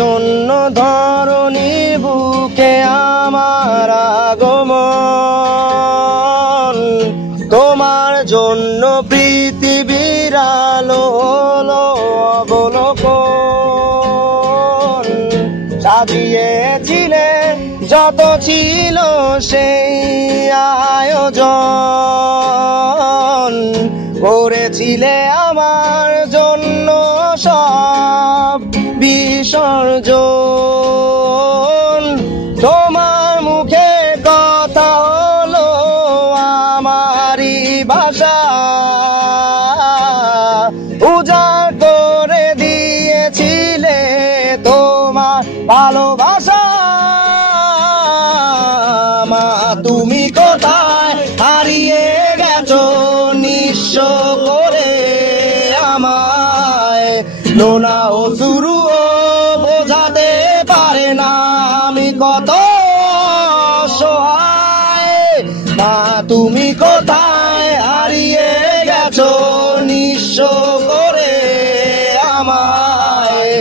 জন্য ধরণীর বুকে আমার আগমন, তোমার জন্য পৃথিবীর আলো হলো অবলোকন। সাজিয়েছিলে যত ছিল সেই আয়োজন, করেছিলে আমার জন্য সব বিসর্জন। তোমার মুখে কথা হলো আমারই ভাষা, উজাড় করে দিয়েছিলে তোমার ভালোবাসা। মা তুমি কোথায় হারিয়ে গেছো নিঃস্ব করে আমায়, নোনা অশ্রুও বোঝাতে পারে না আমি কত অসহায়। মা তুমি কোথায় হারিয়ে গেছো নিঃস্ব করে আমায়,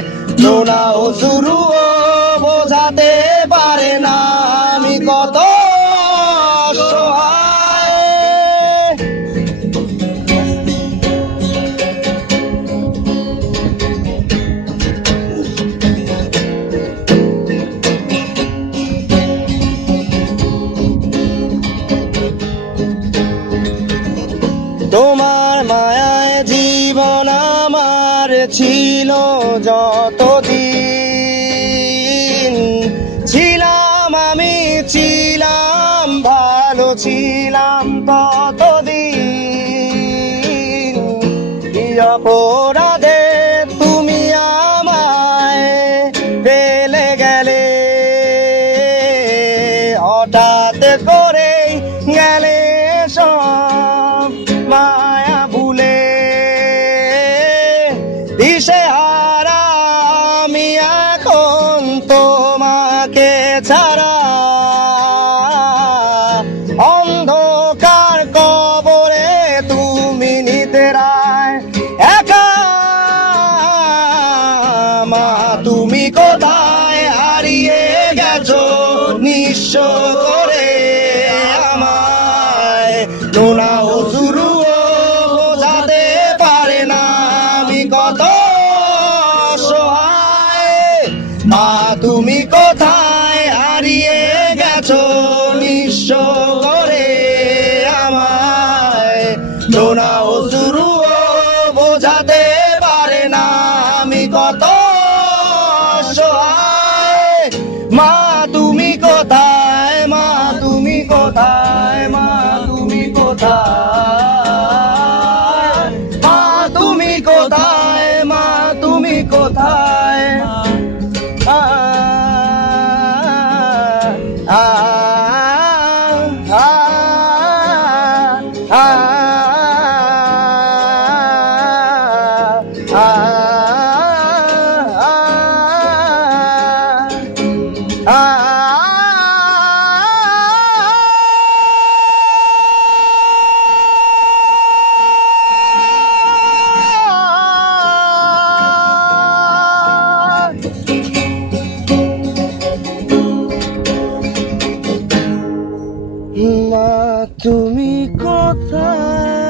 নোনা অশ্রুও বোঝাতে পারে না আমি কত অসহায়। তোমার মায়ায় জীবন আমার ছিল যতদিন, ছিলাম আমি ছিলাম ভালো ছিলাম ততদিন। কি অপরাধে তুমি আমায় ফেলে গেলে, হঠাৎ করে গেলে সব মায়া ভুলে। দিশেহারা আমি এখন তোমাকে ছাড়া, অন্ধকার কবরে তুমি নিতেরায় একা। মা তুমি কোথায় হারিয়ে গেছো নিঃস্ব করে আমায়, নোনা অশ্রুও বোঝাতে পারে না আমি কত অসহায়। মা তুমি কোথায় হারিয়ে গেছো নিঃস্ব করে আমায়, নোনা অশ্রুও বোঝাতে পারে না আমি কত অসহায়। মা তুমি কোথায়, মা তুমি কোথায়, মা তুমি কোথায়, মা তুমি কোথায়, মা তুমি কোথায়। আ আ আ আ মা তুমি কোথায়?